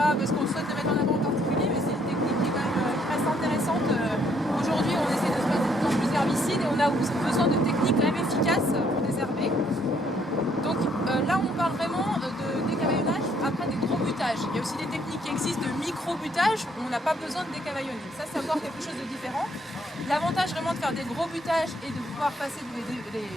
pas parce qu'on souhaite le mettre en avant en particulier, mais c'est une technique qui est quand même assez intéressante. Aujourd'hui, on essaie de se battre de plus en plus herbicides et on a besoin de techniques quand même efficaces pour désherber. Donc là, on parle vraiment de décavaillonnage après des gros butages. Il y a aussi des techniques qui existent de micro-butage où on n'a pas besoin de décavaillonner. Ça, c'est encore quelque chose de différent. L'avantage vraiment de faire des gros butages et de pouvoir passer les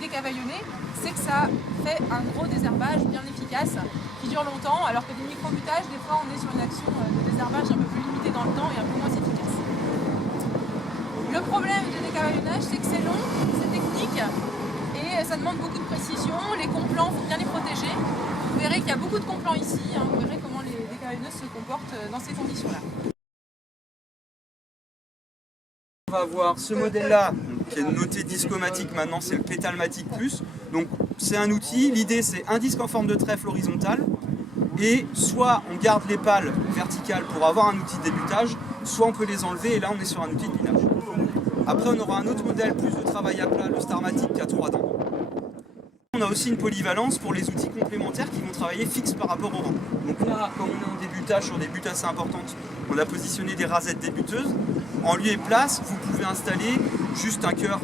décavaillonner, c'est que ça fait un gros désherbage bien efficace qui dure longtemps, alors que des micro-butages, des fois, on est sur une action de désherbage un peu plus limitée dans le temps et un peu moins efficace. Le problème du décavaillonnage, c'est que c'est long, c'est technique et ça demande beaucoup de précision. Les complants, il faut bien les protéger. Vous verrez qu'il y a beaucoup de complants ici, hein. Vous verrez comment les décavaillonneuses se comportent dans ces conditions-là. On va avoir ce modèle-là qui est noté Discomatic maintenant, c'est le Pétalmatic Plus. Donc c'est un outil, l'idée c'est un disque en forme de trèfle horizontal et soit on garde les pales verticales pour avoir un outil de débutage, soit on peut les enlever et là on est sur un outil de binage. Après on aura un autre modèle, plus de travail à plat, le Starmatic qui a 3 dents. On a aussi une polyvalence pour les outils complémentaires qui vont travailler fixe par rapport au rang. Donc là, comme on est en débutage sur des buttes assez importantes, on a positionné des rasettes débuteuses. En lieu et place, vous pouvez installer juste un cœur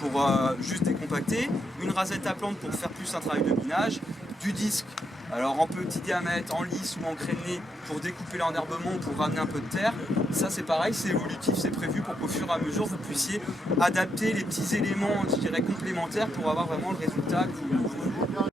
pour juste décompacter, une rasette à plante pour faire plus un travail de binage, du disque, alors en petit diamètre, en lisse ou en crénelé pour découper l'enherbement, pour ramener un peu de terre. Ça c'est pareil, c'est évolutif, c'est prévu pour qu'au fur et à mesure vous puissiez adapter les petits éléments, je dirais, complémentaires pour avoir vraiment le résultat que vous voulez.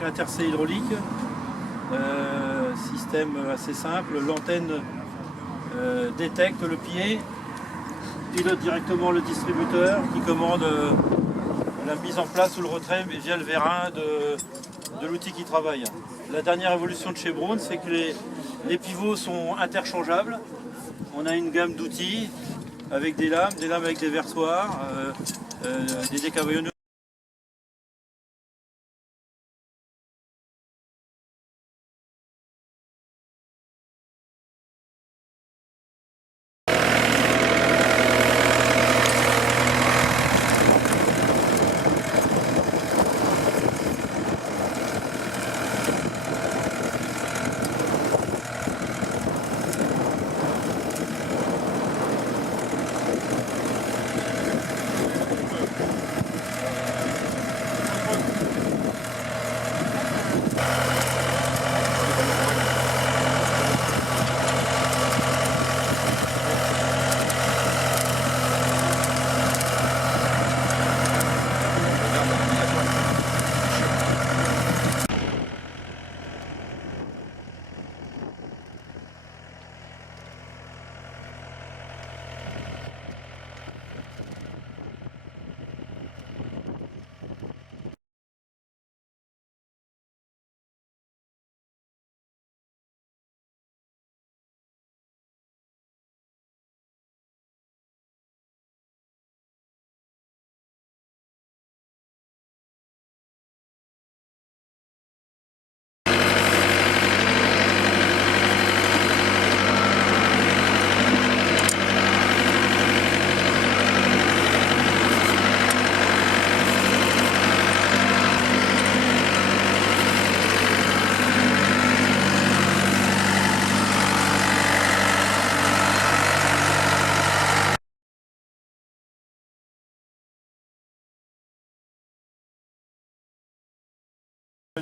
Intercé hydraulique, système assez simple, l'antenne détecte le pied, pilote directement le distributeur qui commande la mise en place ou le retrait via le vérin de l'outil qui travaille. La dernière évolution de chez Braun, c'est que les pivots sont interchangeables. On a une gamme d'outils avec des lames avec des versoirs, des décavaillonneuses.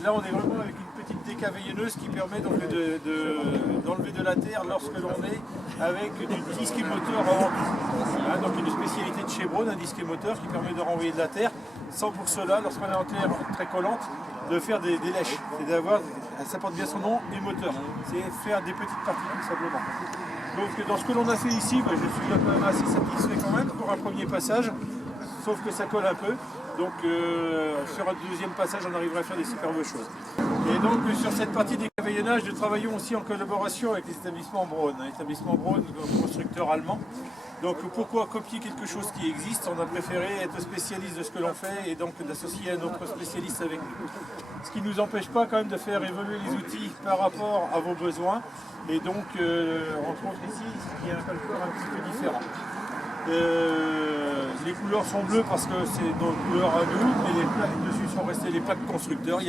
Là on est vraiment avec une petite décavaillonneuse qui permet donc d'enlever de la terre lorsque l'on est avec du disque moteur avant tout. Hein, donc une spécialité de chez Braun, un disque moteur qui permet de renvoyer de la terre sans pour cela, lorsqu'on est en terre très collante, de faire des lèches. C'est d'avoir, ça porte bien son nom, et moteur. C'est faire des petites particules simplement. Donc dans ce que l'on a fait ici, je suis quand même assez satisfait quand même pour un premier passage, sauf que ça colle un peu. Donc sur un deuxième passage, on arriverait à faire des superbes choses. Et donc sur cette partie des décavaillonnage, nous travaillons aussi en collaboration avec les établissements Braun, l'établissement Braun, constructeur allemand. Donc pourquoi copier quelque chose qui existe? On a préféré être spécialiste de ce que l'on fait et donc d'associer un autre spécialiste avec nous. Ce qui ne nous empêche pas quand même de faire évoluer les outils par rapport à vos besoins. Et donc entre autres ici, il y a un calculateur un petit peu différent. Les couleurs sont bleues parce que c'est nos couleurs à nous, mais les plaques dessus sont restées les plaques constructeurs.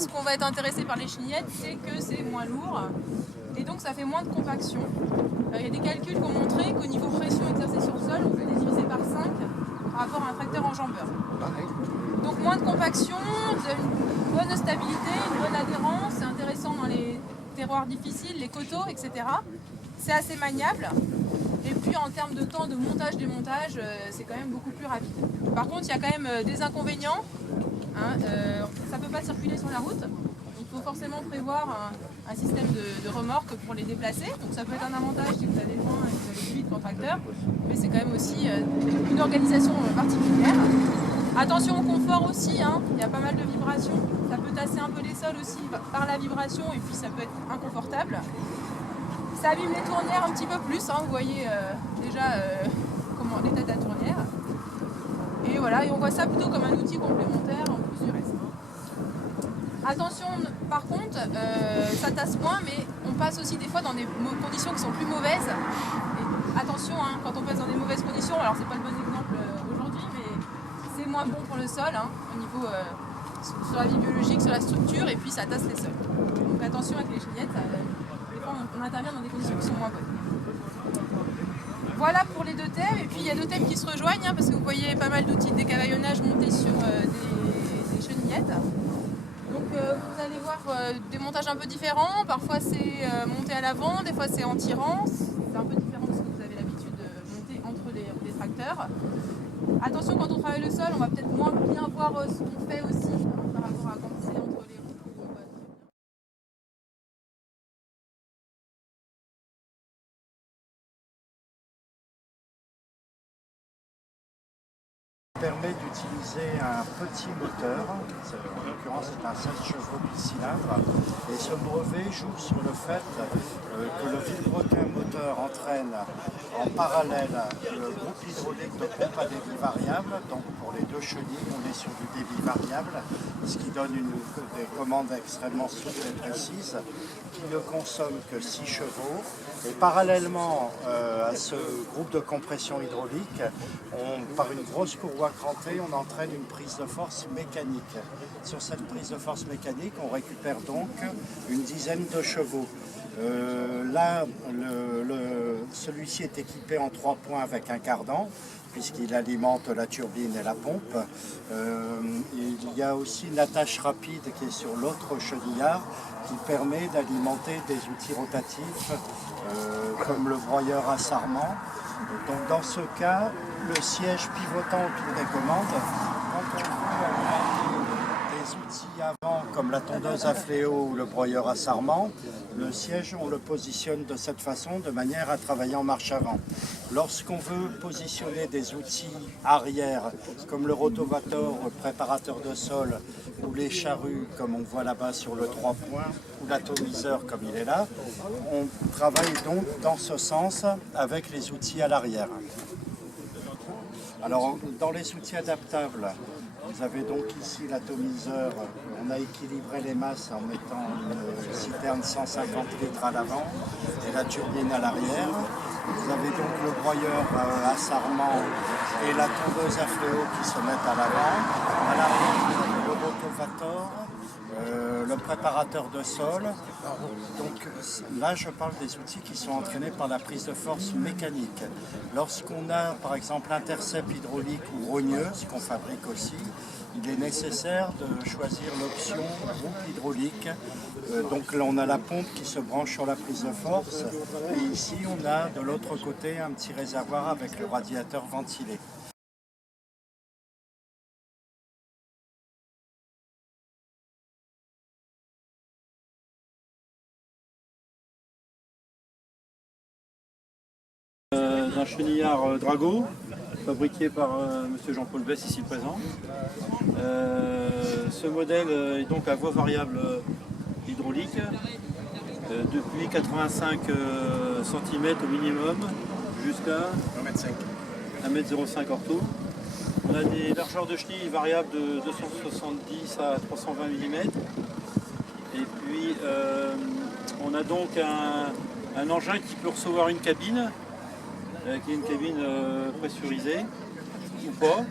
Ce qu'on va être intéressé par les chenillettes, c'est que c'est moins lourd et donc ça fait moins de compaction. Il y a des calculs qui ont montré qu'au niveau pression exercée sur le sol, on peut les diviser par 5 par rapport à un tracteur enjambeur. Donc moins de compaction, une bonne stabilité, une bonne adhérence, c'est intéressant dans les terroirs difficiles, les coteaux, etc. C'est assez maniable. Et puis en termes de temps de montage-démontage, c'est quand même beaucoup plus rapide. Par contre, il y a quand même des inconvénients. Ça ne peut pas circuler sur la route. Il faut forcément prévoir un système de remorque pour les déplacer. Donc ça peut être un avantage si vous avez loin et que vous allez plus vite qu'en tracteur. Mais c'est quand même aussi une organisation particulière. Attention au confort aussi, il y a pas mal de vibrations. Ça peut tasser un peu les sols aussi par la vibration et puis ça peut être inconfortable. Ça abîme les tournières un petit peu plus, vous voyez déjà comment l'état de la tournière. Et voilà, et on voit ça plutôt comme un outil complémentaire en plus du reste. Attention, par contre, ça tasse moins, mais on passe aussi des fois dans des conditions qui sont plus mauvaises. Et attention, quand on passe dans des mauvaises conditions, alors c'est pas le bon exemple aujourd'hui, mais c'est moins bon pour le sol, au niveau sur la vie biologique, sur la structure, et puis ça tasse les sols. Donc attention avec les chenillettes, des fois on intervient dans des conditions qui sont moins bonnes. Voilà pour les deux thèmes, et puis il y a deux thèmes qui se rejoignent, parce que vous voyez pas mal d'outils de décavaillonnage montés sur des chenillettes. Donc vous allez voir des montages un peu différents, parfois c'est monté à l'avant, des fois c'est en tirant, c'est un peu différent de ce que vous avez l'habitude de monter entre les tracteurs. Attention, quand on travaille le sol, on va peut-être moins bien voir ce qu'on fait aussi par rapport à quand c'est entre permet d'utiliser un petit moteur, en l'occurrence c'est un 16 chevaux bicylindre, et ce brevet joue sur le fait que le vilebrequin moteur entraîne en parallèle le groupe hydraulique de pompe à débit variable. Donc pour les deux chenilles, on est sur du débit variable, ce qui donne des commandes extrêmement souples et précises, qui ne consomme que 6 chevaux. Et parallèlement à ce groupe de compression hydraulique, par une grosse courroie crantée, on entraîne une prise de force mécanique. Sur cette prise de force mécanique, on récupère donc une dizaine de chevaux. Là, celui-ci est équipé en 3 points avec un cardan, puisqu'il alimente la turbine et la pompe. Il y a aussi une attache rapide qui est sur l'autre chenillard, qui permet d'alimenter des outils rotatifs comme le broyeur à sarment. Donc dans ce cas, le siège pivotant autour des commandes, quand on veut alimenter des outils avant comme la tondeuse à fléau ou le broyeur à sarment, le siège on le positionne de cette façon de manière à travailler en marche avant. Lorsqu'on veut positionner des outils arrière comme le rotavator, le préparateur de sol ou les charrues comme on voit là-bas sur le 3 points ou l'atomiseur comme il est là, on travaille donc dans ce sens avec les outils à l'arrière. Alors dans les outils adaptables, vous avez donc ici l'atomiseur. On a équilibré les masses en mettant une citerne 150 litres à l'avant et la turbine à l'arrière. Vous avez donc le broyeur à sarment et la tondeuse à fléau qui se mettent à l'avant. À l'arrière, vous avez le rotavator, le préparateur de sol. Donc là, je parle des outils qui sont entraînés par la prise de force mécanique. Lorsqu'on a par exemple intercept hydraulique ou rogneuse, qu'on fabrique aussi, il est nécessaire de choisir l'option groupe hydraulique. Donc là, on a la pompe qui se branche sur la prise de force. Et ici, on a de l'autre côté un petit réservoir avec le radiateur ventilé. D'un chenillard Drago, fabriqué par M. Jean-Paul Bess, ici présent. Ce modèle est donc à voie variable hydraulique, depuis 85 cm au minimum jusqu'à 1,05 m ortho. On a des largeurs de chenilles variables de 270 à 320 mm. Et puis on a donc un engin qui peut recevoir une cabine, qui est une cabine pressurisée ou pas,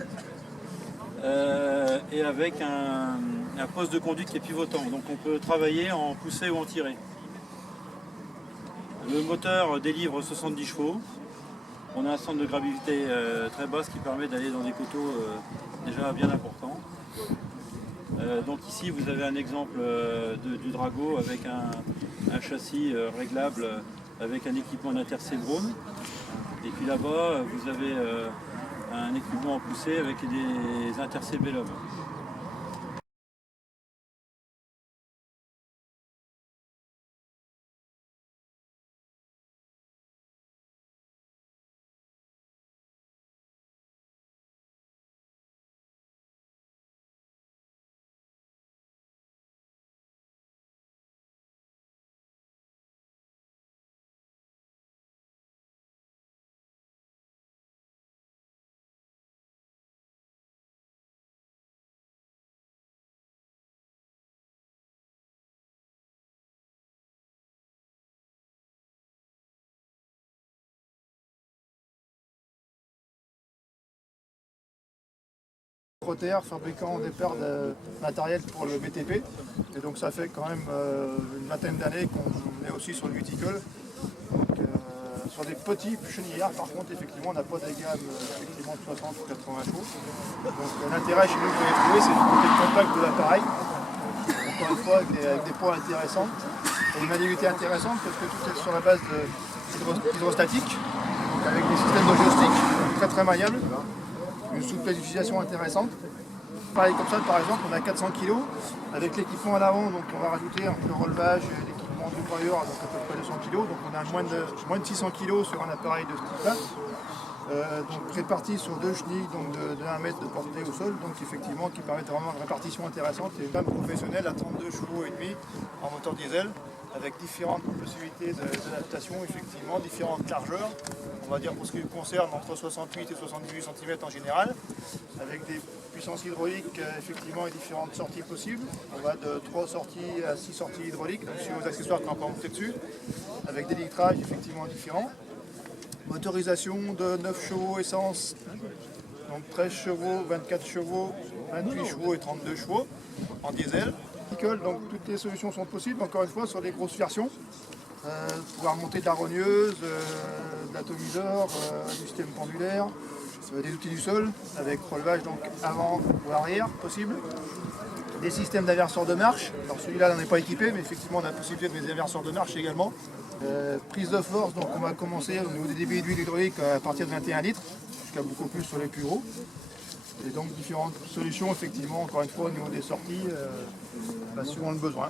et avec un poste de conduite qui est pivotant. Donc on peut travailler en poussée ou en tirée. Le moteur délivre 70 chevaux. On a un centre de gravité très basse qui permet d'aller dans des coteaux déjà bien importants. Donc ici vous avez un exemple du Drago avec un châssis réglable avec un équipement d'intercébrone. Et puis là-bas, vous avez un équipement en poussée avec des intercébellum. Proter, fabricant des paires de matériel pour le BTP. Et donc ça fait quand même une vingtaine d'années qu'on est aussi sur le viticole. Donc, sur des petits chenillards, par contre, effectivement, on n'a pas des gammes effectivement, de 60 ou 80 chevaux. Donc l'intérêt chez nous que vous avez trouvé, c'est le côté compact de l'appareil. Encore une fois, avec des poids intéressants. Et une maniabilité intéressante parce que tout est sur la base hydrostatique, donc avec des systèmes de joystick très très maniables. Une souplesse d'utilisation intéressante. Pareil comme ça, par exemple, on a 400 kg avec l'équipement à l'avant, donc on va rajouter un peu de relevage, l'équipement chargement du broyeur, donc à peu près 200 kg. Donc on a moins de 600 kg sur un appareil de ce type-là. Donc réparti sur 2 chenilles donc de 1 mètre de portée au sol, donc effectivement qui permet vraiment une répartition intéressante et même professionnelle à 32 chevaux et demi en moteur diesel, avec différentes possibilités d'adaptation, effectivement, différentes largeurs, on va dire pour ce qui concerne entre 68 et 78 cm en général, avec des puissances hydrauliques effectivement et différentes sorties possibles. On va de 3 sorties à 6 sorties hydrauliques, donc sur les accessoires qu'on peut monter dessus, avec des litrages effectivement différents. Motorisation de 9 chevaux essence, donc 13 chevaux, 24 chevaux, 28 chevaux et 32 chevaux en diesel. Donc toutes les solutions sont possibles, encore une fois, sur les grosses versions. Pouvoir monter de la rogneuse, de l'atomiseur, du système pendulaire, des outils du sol, avec relevage donc avant ou arrière possible. Des systèmes d'inverseurs de marche. Alors celui-là, on n'est pas équipé, mais effectivement, on a la possibilité de mettre des inverseurs de marche également. Prise de force, donc on va commencer au niveau des débits d'huile hydraulique à partir de 21 litres, jusqu'à beaucoup plus sur les plus gros. Et donc différentes solutions, effectivement, encore une fois, au niveau des sorties, suivant le besoin.